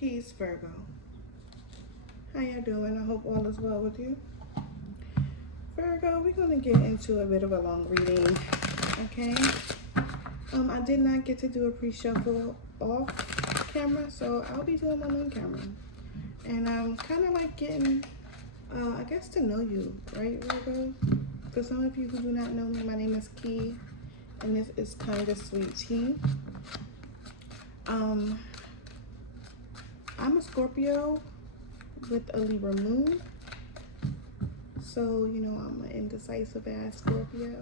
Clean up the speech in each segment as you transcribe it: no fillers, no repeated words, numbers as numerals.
Peace, Virgo. How you doing? I hope all is well with you. Virgo, we're going to get into a bit of a long reading, okay? I did not get to do a pre-shuffle off camera, so I'll be doing one on camera. And I'm kind of like getting, I guess, to know you, right, Virgo? For some of you who do not know me, my name is Key, and this is Kind of Sweet Tea. I'm a Scorpio with a Libra moon. So, you know, I'm an indecisive ass Scorpio.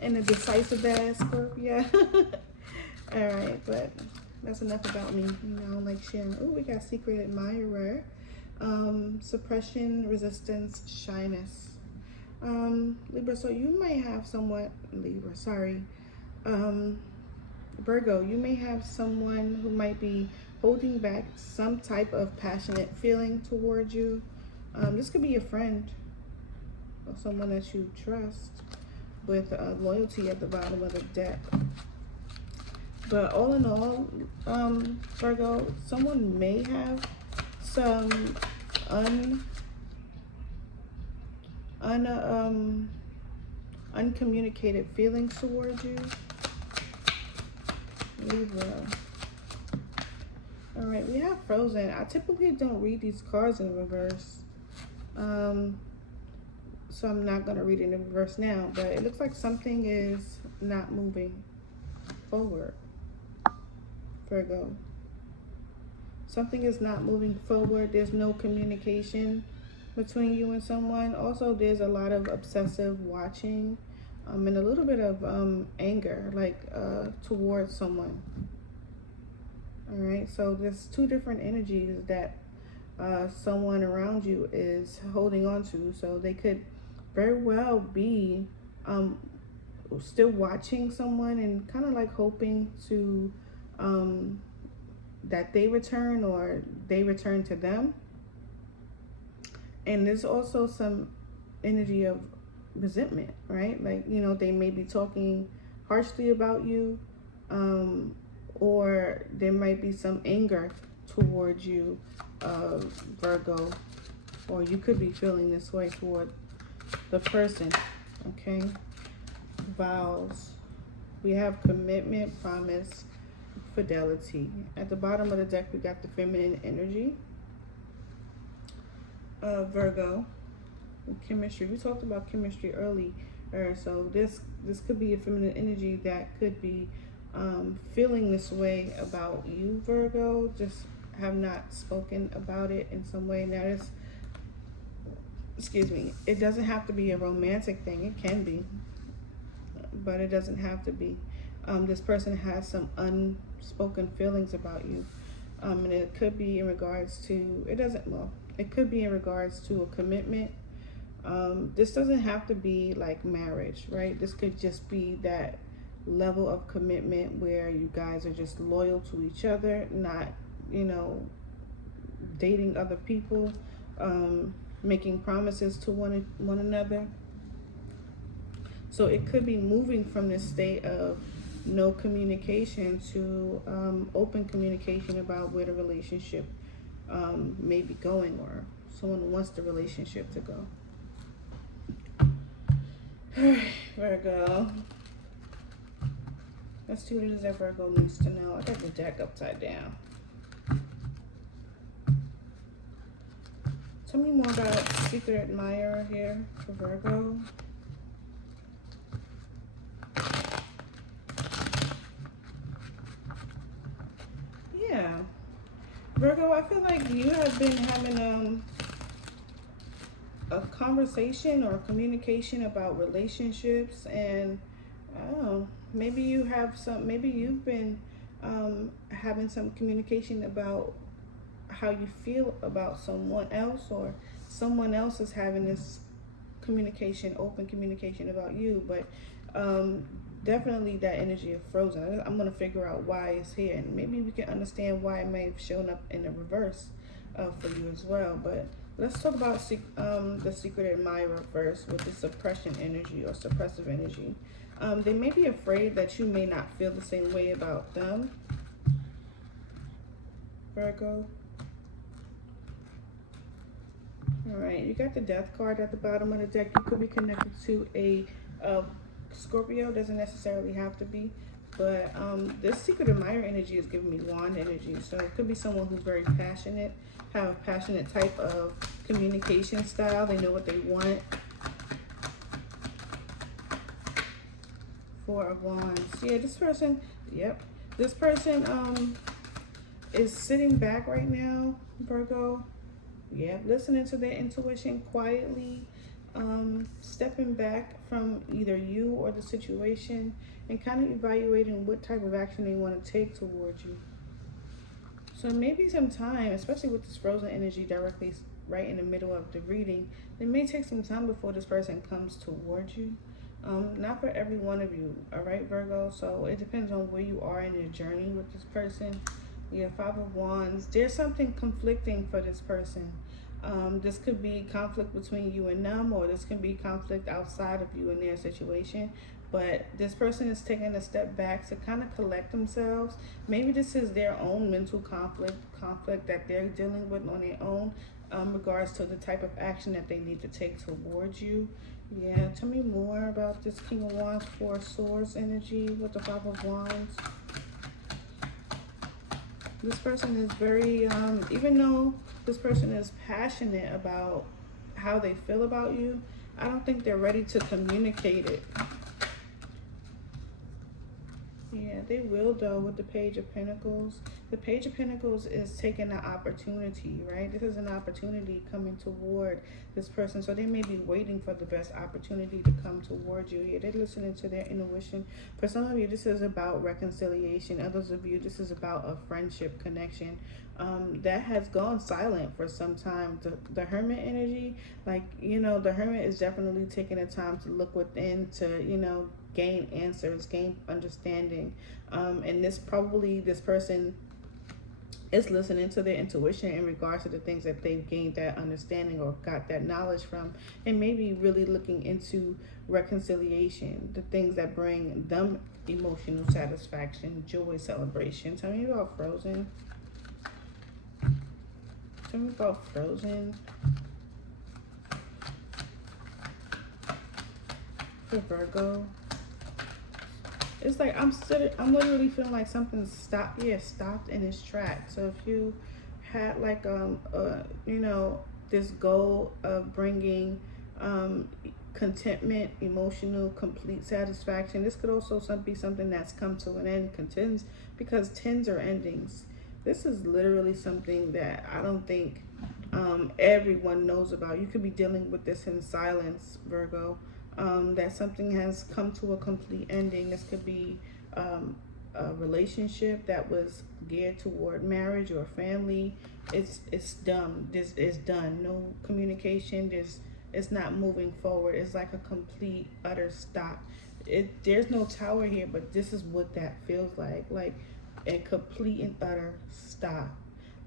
And a decisive ass Scorpio. Alright, but that's enough about me. You know, I don't like sharing. Oh, we got secret admirer. Suppression, resistance, shyness. Libra, so you might have somewhat, Virgo, you may have someone who might be holding back some type of passionate feeling towards you. This could be a friend or someone that you trust with loyalty at the bottom of the deck. But all in all, Virgo, someone may have some uncommunicated feelings towards you. Libra. All right, we have Frozen. I typically don't read these cards in reverse. So I'm not going to read it in reverse now, but it looks like something is not moving forward, Virgo. Something is not moving forward. There's no communication between you and someone. Also, there's a lot of obsessive watching and a little bit of anger, like towards someone. All right, so there's two different energies that someone around you is holding on to. So they could very well be still watching someone and kind of like hoping to that they return or they return to them. And there's also some energy of resentment, right? Like, you know, they may be talking harshly about you, or there might be some anger towards you, Virgo, or you could be feeling this way toward the person, okay? Vows. We have commitment, promise, fidelity. At the bottom of the deck, we got the feminine energy. Virgo, chemistry. We talked about chemistry earlier, so this could be a feminine energy that could be feeling this way about you, Virgo, just have not spoken about it in some way. Now this, it doesn't have to be a romantic thing. It can be, but it doesn't have to be. This person has some unspoken feelings about you, and it could be in regards to, it could be in regards to a commitment. This doesn't have to be like marriage, right? This could just be that level of commitment where you guys are just loyal to each other, not, you know, dating other people, making promises to one another. So it could be moving from this state of no communication to open communication about where the relationship may be going, or someone wants the relationship to go. Virgo. Let's see what it is that Virgo needs to know. I got the deck upside down. Tell me more about secret admirer here for Virgo. Yeah. Virgo, I feel like you have been having a conversation or communication about relationships, and I don't know, maybe you have some, maybe you've been having some communication about how you feel about someone else, or someone else is having this communication, open communication about you. But definitely that energy of Frozen. I'm going to figure out why it's here, and maybe we can understand why it may have shown up in the reverse for you as well. But let's talk about the secret admirer first, with the suppression energy or suppressive energy. They may be afraid that you may not feel the same way about them. Virgo. All right, you got the Death card at the bottom of the deck. You could be connected to a Scorpio. Doesn't necessarily have to be. But this Secret Admirer energy is giving me Wand energy. So it could be someone who's very passionate, have a passionate type of communication style. They know what they want. Four of Wands. Yeah, this person, yep. This person is sitting back right now, Virgo. Yeah, listening to their intuition quietly, stepping back from either you or the situation and kind of evaluating what type of action they want to take towards you. So maybe some time, especially with this frozen energy directly right in the middle of the reading, it may take some time before this person comes towards you. Not for every one of you, all right, Virgo? So it depends on where you are in your journey with this person. Yeah, Five of Wands. There's something conflicting for this person. This could be conflict between you and them, or this can be conflict outside of you and their situation. But this person is taking a step back to kind of collect themselves. Maybe this is their own mental conflict that they're dealing with on their own, regards to the type of action that they need to take towards you. Yeah, tell me more about this King of Wands, Four of Swords energy with the Five of Wands. This person is very, even though this person is passionate about how they feel about you, I don't think they're ready to communicate it. Yeah, they will though with the Page of Pentacles. The Page of Pentacles is taking an opportunity, right? This is an opportunity coming toward this person. So they may be waiting for the best opportunity to come toward you. Yeah, they're listening to their intuition. For some of you, this is about reconciliation. Others of you, this is about a friendship connection that has gone silent for some time. The Hermit energy, like, you know, the Hermit is definitely taking the time to look within to, you know, gain answers, gain understanding. And this person is listening to their intuition in regards to the things that they've gained that understanding or got that knowledge from, and maybe really looking into reconciliation, the things that bring them emotional satisfaction, joy, celebration. Tell me about Frozen. Tell me about Frozen for Virgo. It's like I'm literally feeling like something stopped in its track. So if you had like you know, this goal of bringing contentment, emotional, complete satisfaction, this could also be something that's come to an end, because tens are endings. This is literally something that I don't think everyone knows about. You could be dealing with this in silence, Virgo. That something has come to a complete ending. This could be a relationship that was geared toward marriage or family. It's done. This is done. No communication. It's not moving forward. It's like a complete utter stop. There's no tower here, but this is what that feels like a complete and utter stop.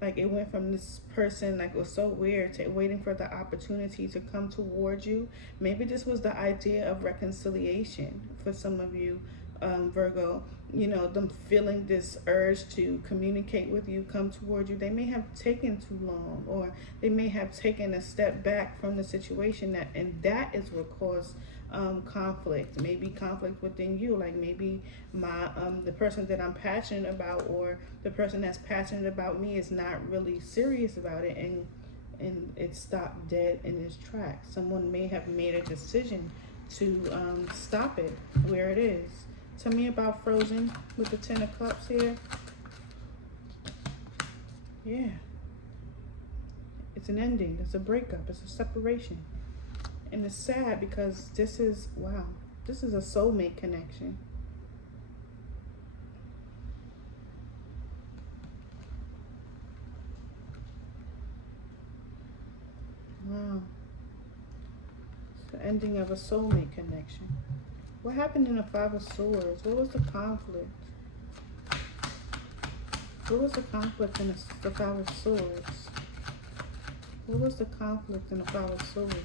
Like it went from this person, like it was so weird, to waiting for the opportunity to come towards you. Maybe this was the idea of reconciliation for some of you, Virgo. You know, them feeling this urge to communicate with you, come toward you. They may have taken too long, or they may have taken a step back from the situation, and that is what caused conflict. Maybe conflict within you, like maybe the person that I'm passionate about, or the person that's passionate about me, is not really serious about it, and it stopped dead in its tracks. Someone may have made a decision to stop it where it is. Tell me about Frozen with the Ten of Cups here. Yeah, it's an ending, it's a breakup, it's a separation. And it's sad because this is a soulmate connection. Wow. It's the ending of a soulmate connection. What happened in the Five of Swords? What was the conflict? What was the conflict in the Five of Swords? What was the conflict in the Five of Swords?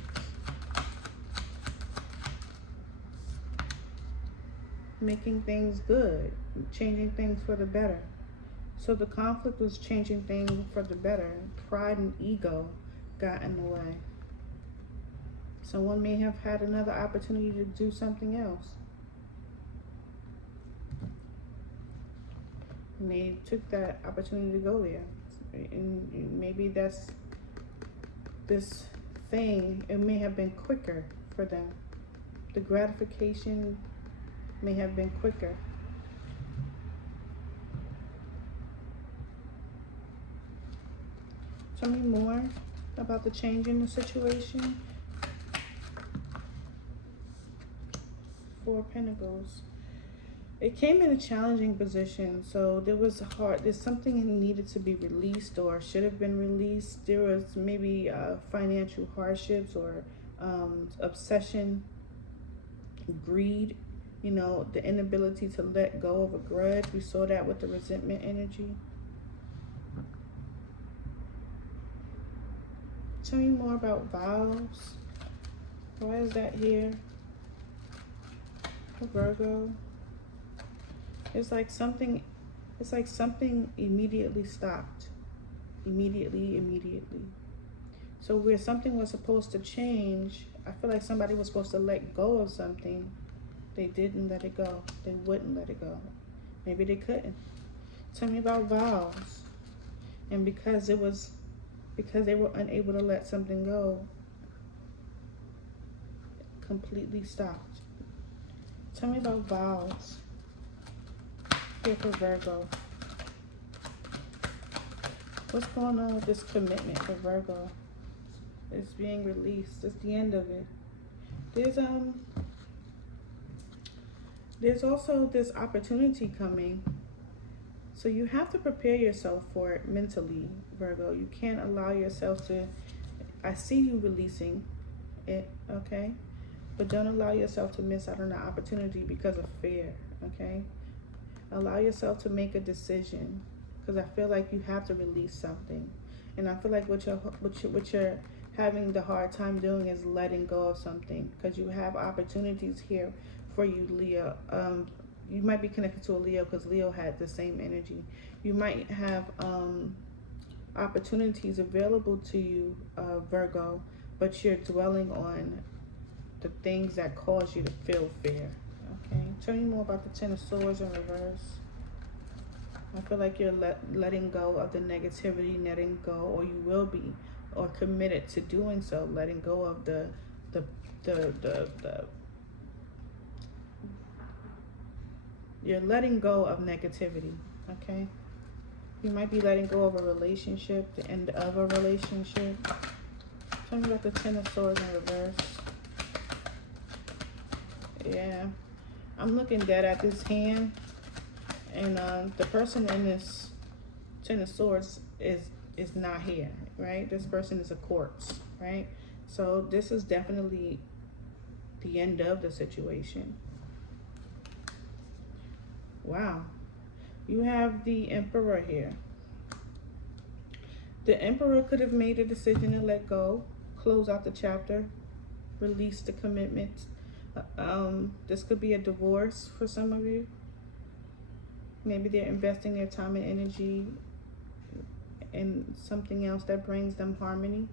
Making things good, changing things for the better. So the conflict was changing things for the better. Pride and ego got in the way. Someone may have had another opportunity to do something else, and they took that opportunity to go there. And maybe that's this thing, it may have been quicker for them. The gratification may have been quicker. Tell me more about the change in the situation. Four of Pentacles. It came in a challenging position, so there's something that needed to be released or should have been released. There was maybe financial hardships or obsession, greed, the inability to let go of a grudge. We saw that with the resentment energy. Tell me more about vows. Why is that here? Virgo. It's like something immediately stopped. Immediately. So where something was supposed to change, I feel like somebody was supposed to let go of something. They didn't let it go. They wouldn't let it go. Maybe they couldn't. Tell me about vows. And because they were unable to let something go, it completely stopped. Tell me about vows. Here for Virgo. What's going on with this commitment for Virgo? It's being released. It's the end of it. There's also this opportunity coming. So you have to prepare yourself for it mentally, Virgo. You can't allow yourself to, I see you releasing it, okay? But don't allow yourself to miss out on the opportunity because of fear, okay? Allow yourself to make a decision, because I feel like you have to release something. And I feel like what you're having the hard time doing is letting go of something, because you have opportunities here for you, Leo. You might be connected to a Leo because Leo had the same energy. You might have opportunities available to you, Virgo, but you're dwelling on the things that cause you to feel fear. Okay, tell me more about the Ten of Swords in reverse. I feel like you're letting go of the negativity, letting go, or you will be, or committed to doing so, letting go of the you're letting go of negativity, okay? You might be letting go of a relationship, the end of a relationship. Tell me about the Ten of Swords in reverse. Yeah, I'm looking dead at this hand, and the person in this Ten of Swords is not here, right? This person is a corpse, right? So this is definitely the end of the situation. Wow. You have the Emperor here. The Emperor could have made a decision to let go, close out the chapter, release the commitment. This could be a divorce for some of you. Maybe they're investing their time and energy in something else that brings them harmony.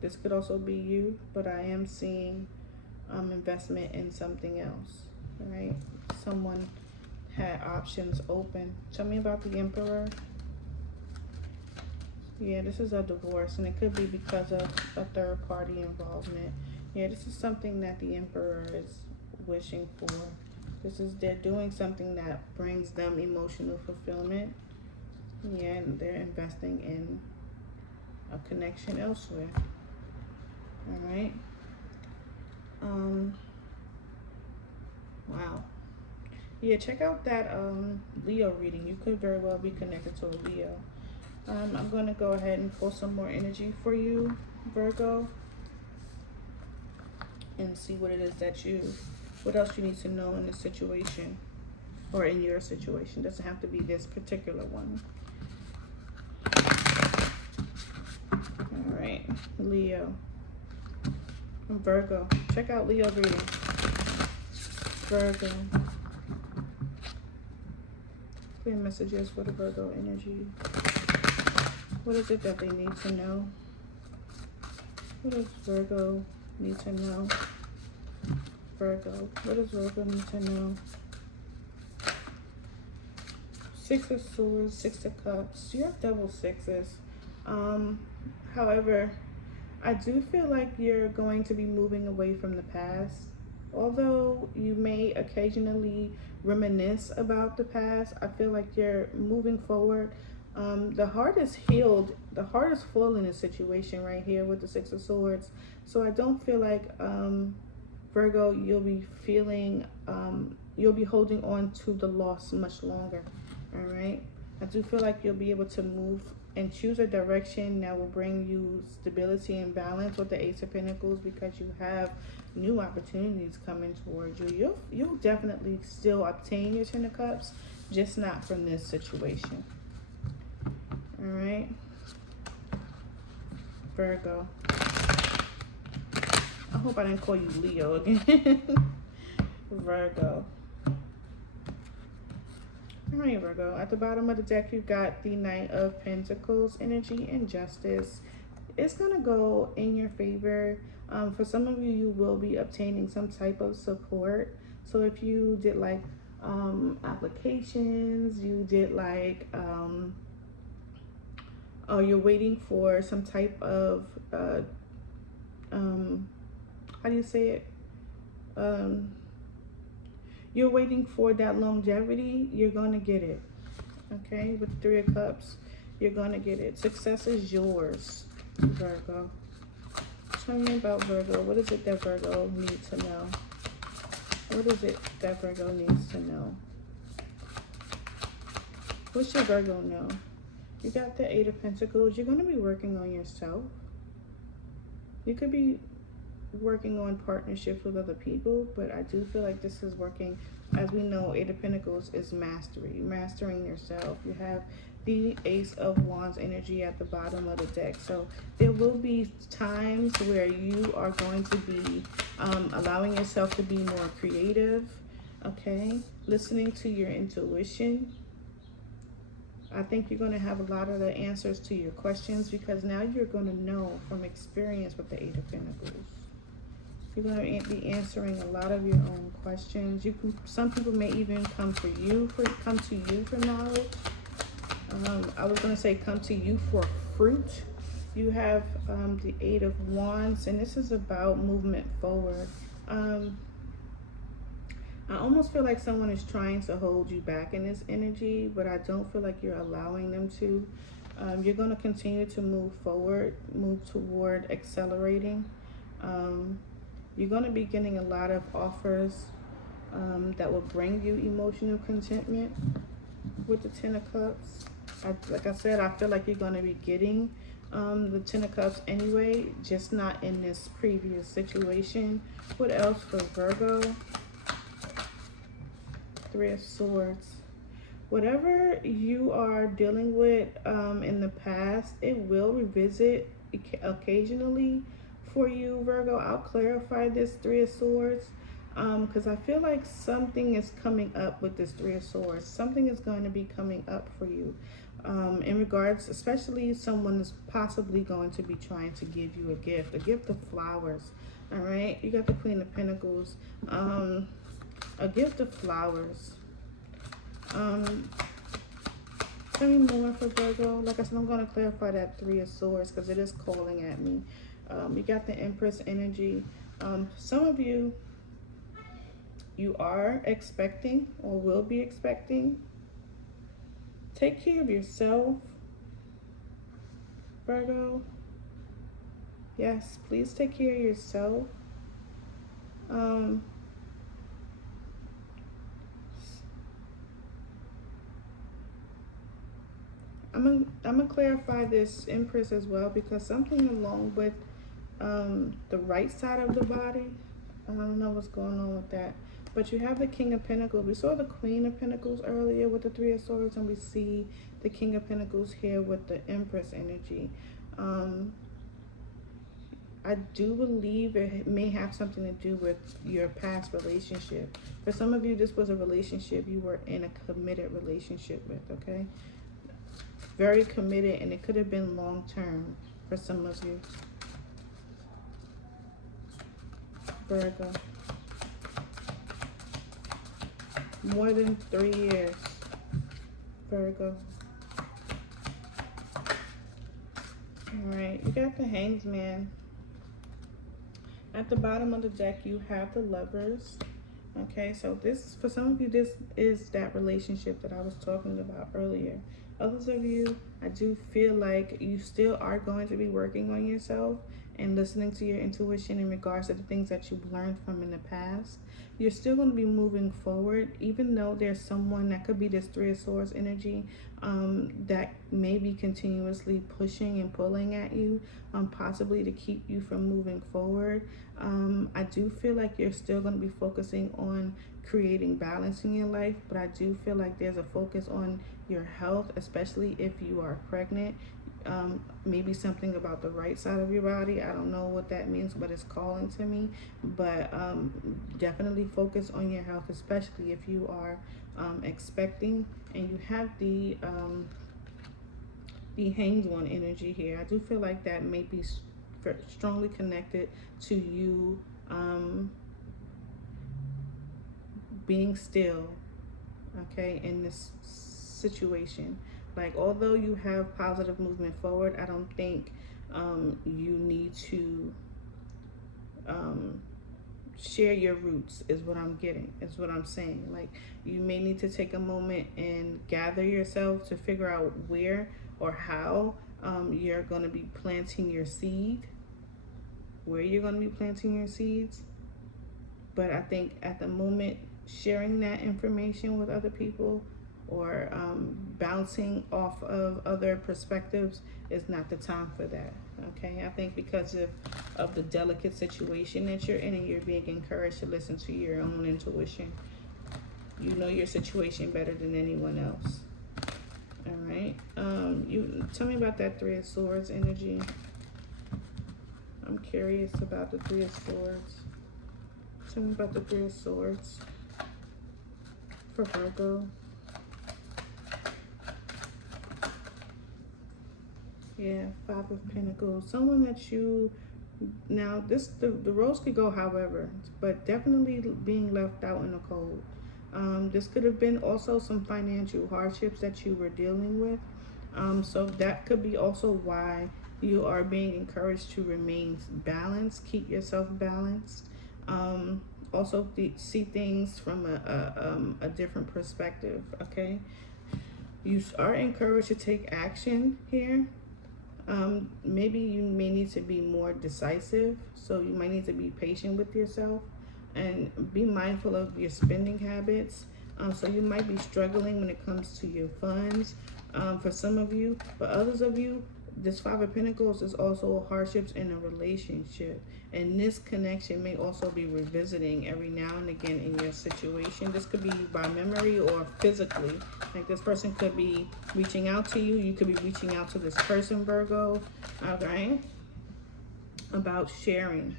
This could also be you, but I am seeing investment in something else, right? Someone had options open. Tell me about the Emperor. Yeah, this is a divorce, and it could be because of a third party involvement. Yeah, this is something that the Emperor is wishing for. They're doing something that brings them emotional fulfillment. Yeah, and they're investing in a connection elsewhere. All right. Wow. Yeah, check out that Leo reading. You could very well be connected to a Leo. I'm going to go ahead and pull some more energy for you, Virgo, and see what it is what else you need to know in this situation, or in your situation. Doesn't have to be this particular one. All right, Leo. Virgo. Check out Leo reading. Virgo. Clear messages for the Virgo energy. What is it that they need to know? What does Virgo need to know? Virgo, what does Virgo need to know? Six of Swords, Six of Cups. You have double sixes. However, I do feel like you're going to be moving away from the past. Although you may occasionally reminisce about the past, I feel like you're moving forward. The heart is healed. The heart is full in this situation right here with the Six of Swords. So I don't feel like, Virgo, you'll be feeling, you'll be holding on to the loss much longer. All right. I do feel like you'll be able to move and choose a direction that will bring you stability and balance with the Ace of Pentacles, because you have new opportunities coming towards you. You'll definitely still obtain your Ten of Cups, just not from this situation. All right, Virgo. I hope I didn't call you Leo again. Virgo. All right, Virgo. At the bottom of the deck, you've got the Knight of Pentacles energy and Justice. It's going to go in your favor. For some of you, you will be obtaining some type of support. So if you did like applications, you did like, oh, you're waiting for some type of, how do you say it? You're waiting for that longevity, you're going to get it. Okay, with the Three of Cups, you're going to get it. Success is yours, Virgo. Tell me about Virgo. What is it that Virgo needs to know? What is it that Virgo needs to know? What should Virgo know? You got the Eight of Pentacles. You're going to be working on yourself. You could be working on partnerships with other people, but I do feel like this is working. As we know, Eight of Pentacles is mastery, mastering yourself. You have the Ace of Wands energy at the bottom of the deck, so there will be times where you are going to be allowing yourself to be more creative, okay, listening to your intuition. I think you're going to have a lot of the answers to your questions, because now you're going to know from experience with the Eight of Pentacles. You're going to be answering a lot of your own questions. You can. Some people may even come to you for knowledge. I was going to say come to you for fruit. You have the Eight of Wands, and this is about movement forward. I almost feel like someone is trying to hold you back in this energy, but I don't feel like you're allowing them to. You're going to continue to move forward, move toward accelerating. You're going to be getting a lot of offers that will bring you emotional contentment with the Ten of Cups. Like I said, I feel like you're going to be getting the Ten of Cups anyway, just not in this previous situation. What else for Virgo? Three of Swords. Whatever you are dealing with in the past, it will revisit occasionally for you, Virgo. I'll clarify this Three of Swords because I feel like something is coming up with this Three of Swords. Something is going to be coming up for you in regards, especially someone is possibly going to be trying to give you a gift of flowers. All right, you got the Queen of Pentacles, a gift of flowers. Tell me more for Virgo. Like I said, I'm going to clarify that Three of Swords because it is calling at me. You got the Empress energy. Some of you are expecting or will be expecting. Take care of yourself, Virgo. Yes, please take care of yourself. I'm gonna clarify this Empress as well, because something along with the right side of the body, I don't know what's going on with that. But you have the King of Pentacles. We saw the Queen of Pentacles earlier with the Three of Swords, and we see the King of Pentacles here with the Empress energy. I do believe it may have something to do with your past relationship. For some of you, this was a relationship you were in, a committed relationship with, okay? Very committed, and it could have been long term for some of you. Virgo. More than 3 years. Virgo. Alright, you got the Hangman. At the bottom of the deck, you have the Lovers. Okay, so this, for some of you, this is that relationship that I was talking about earlier. Others of you, I do feel like you still are going to be working on yourself and listening to your intuition in regards to the things that you've learned from in the past. You're still going to be moving forward, even though there's someone that could be this Three of Swords energy that may be continuously pushing and pulling at you, possibly to keep you from moving forward. I do feel like you're still going to be focusing on creating balance in your life, but I do feel like there's a focus on your health, especially if you are pregnant. Maybe something about the right side of your body. I don't know what that means, but it's calling to me. But definitely focus on your health, especially if you are expecting and you have the Hanged One energy here. I do feel like that may be strongly connected to you being still, okay, in this situation. Like, although you have positive movement forward, I don't think you need to share your roots, is what I'm getting, is what I'm saying. Like, you may need to take a moment and gather yourself to figure out where or how you're going to be planting your seed, where you're going to be planting your seeds. But I think at the moment, sharing that information with other people or bouncing off of other perspectives is not the time for that. Okay, I think because of the delicate situation that you're in, and you're being encouraged to listen to your own intuition. You know your situation better than anyone else. All right, you tell me about that Three of Swords energy. I'm curious about the Three of Swords. Tell me about the Three of Swords for Virgo. Yeah, Five of Pentacles. Someone that you, now this, the rose could go however, but definitely being left out in the cold. This could have been also some financial hardships that you were dealing with. So that could be also why you are being encouraged to remain balanced, keep yourself balanced. Also see things from a different perspective, okay? You are encouraged to take action here. Maybe you may need to be more decisive, so you might need to be patient with yourself and be mindful of your spending habits. So you might be struggling when it comes to your funds for some of you, but others of you, this Five of Pentacles is also hardships in a relationship, and this connection may also be revisiting every now and again in your situation. This could be by memory or physically. Like, this person could be reaching out to you. You could be reaching out to this person, Virgo, okay, about sharing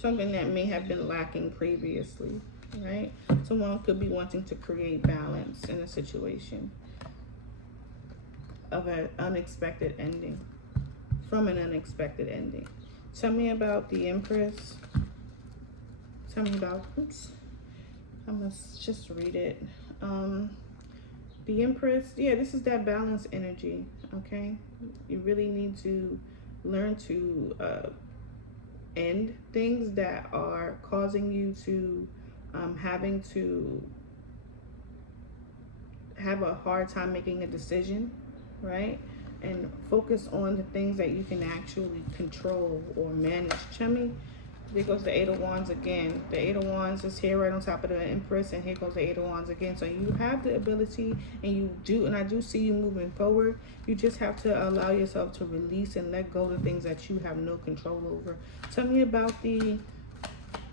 something that may have been lacking previously, right? Someone could be wanting to create balance in a situation of an unexpected ending, from an unexpected ending. Tell me about the Empress. Tell me about, oops, I must just read it. The Empress, yeah, this is that balance energy, okay? You really need to learn to end things that are causing you to having to have a hard time making a decision, right? And focus on the things that you can actually control or manage. Chummy, there goes the Eight of Wands again. The Eight of Wands is here right on top of the Empress, and here goes the Eight of Wands again. So you have the ability, and you do, and I do see you moving forward. You just have to allow yourself to release and let go of the things that you have no control over. Tell me about the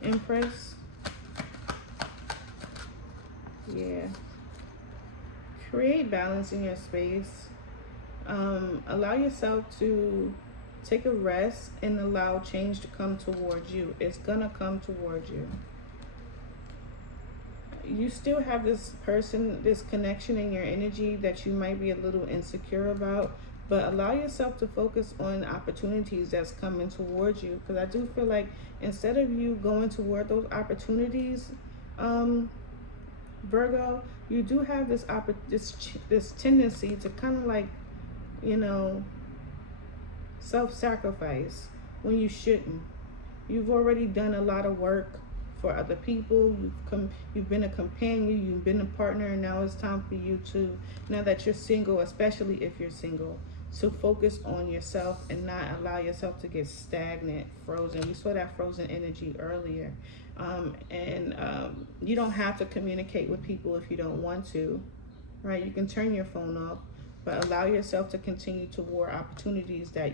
Empress. Yeah. Create balance in your space. Allow yourself to Take a rest and allow change to come towards you. It's gonna come towards you. You still have this person, this connection in your energy that you might be a little insecure about, but allow yourself to focus on opportunities that's coming towards you. Because I do feel like instead of you going toward those opportunities, Virgo, you do have this tendency to kind of like, you know, self-sacrifice when you shouldn't. You've already done a lot of work for other people. You've been a companion, you've been a partner, and now it's time for you to, now that you're single, especially if you're single, to focus on yourself and not allow yourself to get stagnant, frozen. We saw that frozen energy earlier. You don't have to communicate with people if you don't want to, right? You can turn your phone off, but allow yourself to continue toward opportunities that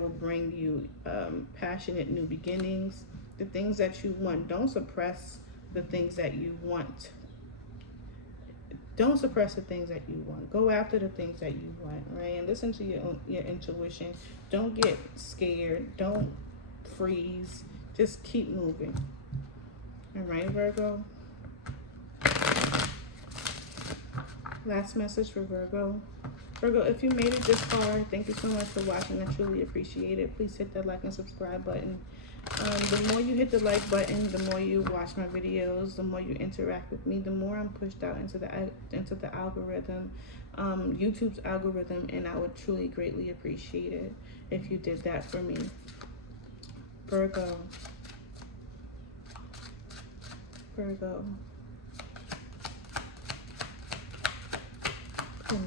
will bring you passionate new beginnings, the things that you want. Don't suppress the things that you want. Don't suppress the things that you want. Go after the things that you want, right? And listen to your intuition. Don't get scared. Don't freeze. Just keep moving. All right, Virgo. Last message for Virgo. Virgo, if you made it this far, thank you so much for watching. I truly appreciate it. Please hit that like and subscribe button. The more you hit the like button, the more you watch my videos, the more you interact with me, the more I'm pushed out into the algorithm, YouTube's algorithm, and I would truly greatly appreciate it if you did that for me. Virgo.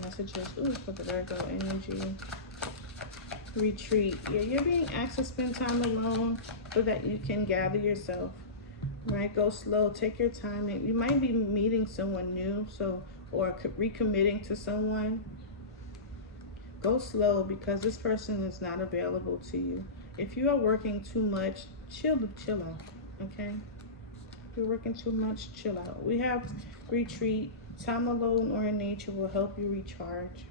Messages for the Virgo energy. Retreat. Yeah, you're being asked to spend time alone so that you can gather yourself, right? Go slow, take your time. You might be meeting someone new, or recommitting to someone. Go slow because this person is not available to you. If you are working too much, chill out, okay? If you're working too much, chill out. We have retreat. Time alone or in nature will help you recharge.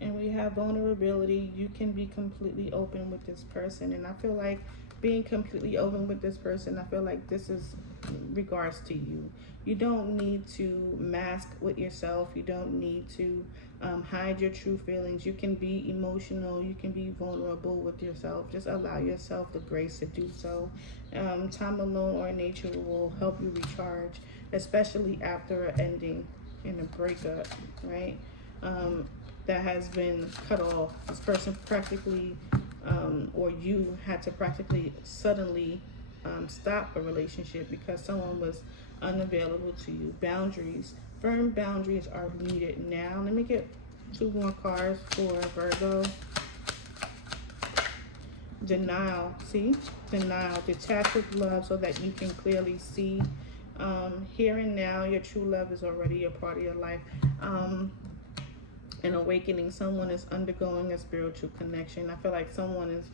And we have vulnerability. You can be completely open with this person. And I feel like being completely open with this person, I feel like this is regards to you. You don't need to mask with yourself. You don't need to hide your true feelings. You can be emotional. You can be vulnerable with yourself. Just allow yourself the grace to do so. Time alone or in nature will help you recharge, especially after an ending and a breakup, right? That has been cut off. This person practically, or you had to practically suddenly stop a relationship because someone was unavailable to you. Boundaries. Firm boundaries are needed now. Let me get 2 more cards for Virgo. Denial. See? Denial. Detach with love so that you can clearly see. Here and now, your true love is already a part of your life. An awakening. Someone is undergoing a spiritual connection. I feel like someone is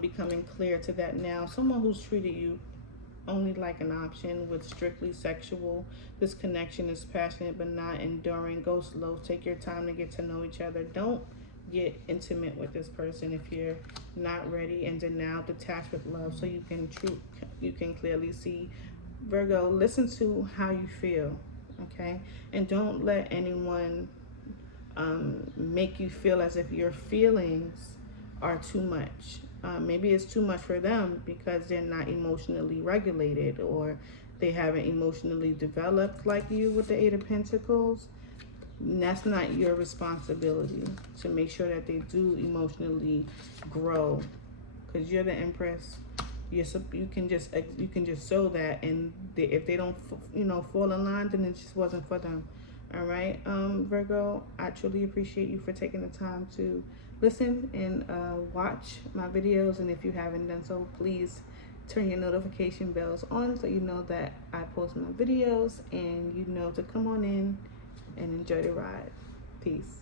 becoming clear to that now. Someone who's treated you only like an option with strictly sexual. This connection is passionate but not enduring. Go slow. Take your time to get to know each other. Don't get intimate with this person if you're not ready. And denial. Detach with love so you can clearly see. Virgo, listen to how you feel, okay? And don't let anyone make you feel as if your feelings are too much. Maybe it's too much for them because they're not emotionally regulated, or they haven't emotionally developed like you with the 8 of Pentacles. And that's not your responsibility to make sure that they do emotionally grow, because you're the Empress. You can just show that, and if they don't fall in line, then it just wasn't for them. All right, Virgo, I truly appreciate you for taking the time to listen and watch my videos. And if you haven't done so, please turn your notification bells on so you know that I post my videos, and you know to come on in and enjoy the ride. Peace.